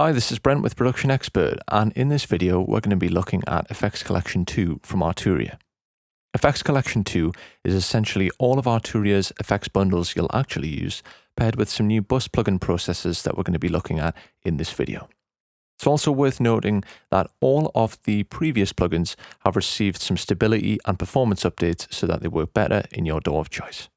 Hi, this is Brent with Production Expert, and in this video we're going to be looking at FX Collection 2 from Arturia. FX Collection 2 is essentially all of Arturia's FX bundles you'll actually use, paired with some new bus plugin processors that we're going to be looking at in this video. It's also worth noting that all of the previous plugins have received some stability and performance updates so that they work better in your DAW of choice.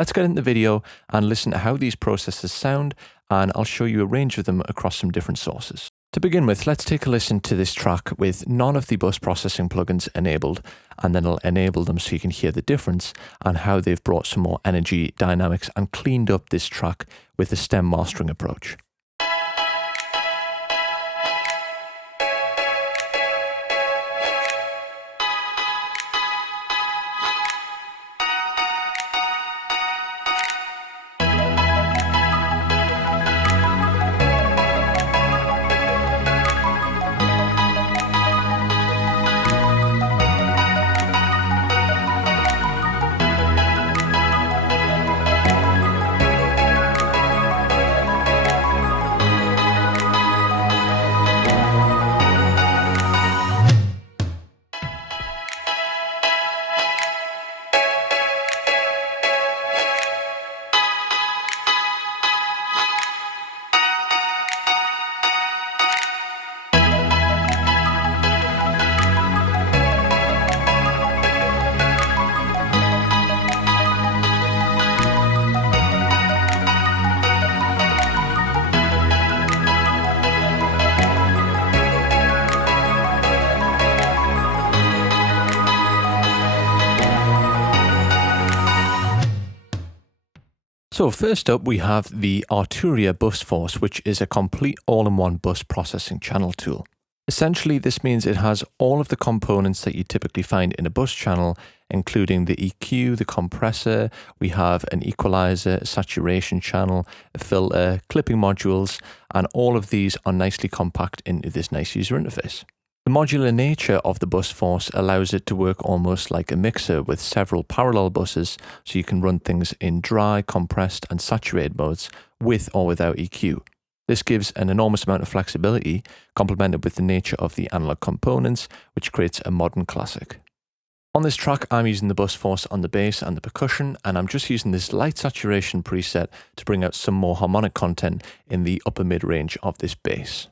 Let's get into the video and listen to how these processors sound, and I'll show you a range of them across some different sources. To begin with, let's take a listen to this track with none of the bus processing plugins enabled, and then I'll enable them so you can hear the difference and how they've brought some more energy, dynamics, and cleaned up this track with the stem mastering approach. So first up we have the Arturia Bus Force, which is a complete all-in-one bus processing channel tool. Essentially this means it has all of the components that you typically find in a bus channel, including the EQ, the compressor, we have an equalizer, a saturation channel, a filter, clipping modules, and all of these are nicely compact into this nice user interface. The modular nature of the bus force allows it to work almost like a mixer with several parallel buses, so you can run things in dry, compressed and saturated modes with or without EQ. This gives an enormous amount of flexibility, complemented with the nature of the analog components, which creates a modern classic. On this track I'm using the bus force on the bass and the percussion, and I'm just using this light saturation preset to bring out some more harmonic content in the upper mid range of this bass.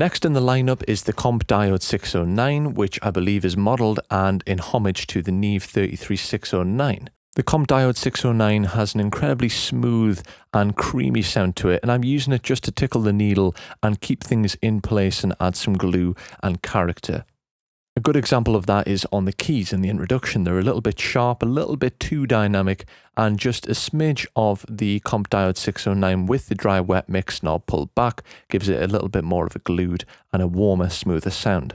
Next in the lineup is the Comp Diode 609, which I believe is modelled and in homage to the Neve 33609. The Comp Diode 609 has an incredibly smooth and creamy sound to it, and I'm using it just to tickle the needle and keep things in place and add some glue and character. A good example of that is on the keys in the introduction. They're a little bit sharp, a little bit too dynamic, and just a smidge of the Comp Diode 609 with the dry wet mix knob pulled back gives it a little bit more of a glued and a warmer, smoother sound.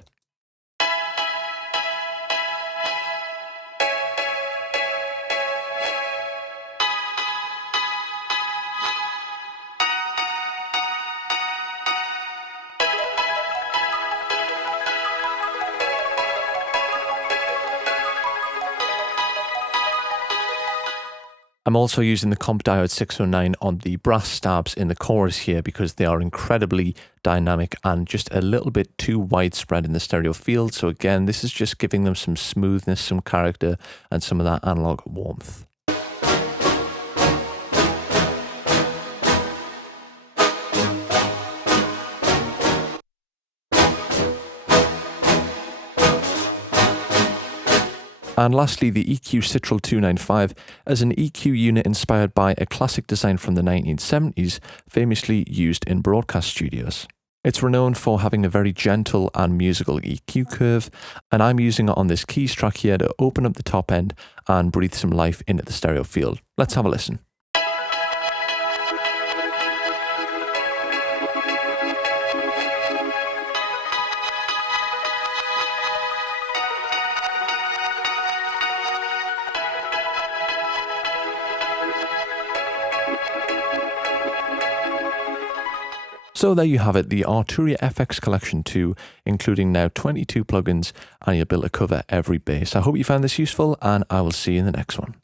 I'm also using the Comp Diode 609 on the brass stabs in the chorus here because they are incredibly dynamic and just a little bit too widespread in the stereo field. So again, this is just giving them some smoothness, some character, and some of that analog warmth. And lastly, the EQ Citral 295 as an EQ unit inspired by a classic design from the 1970s, famously used in broadcast studios. It's renowned for having a very gentle and musical EQ curve, and I'm using it on this keys track here to open up the top end and breathe some life into the stereo field. Let's have a listen. So there you have it, the Arturia FX Collection 2, including now 22 plugins, and you'll be able to cover every bass. I hope you found this useful, and I will see you in the next one.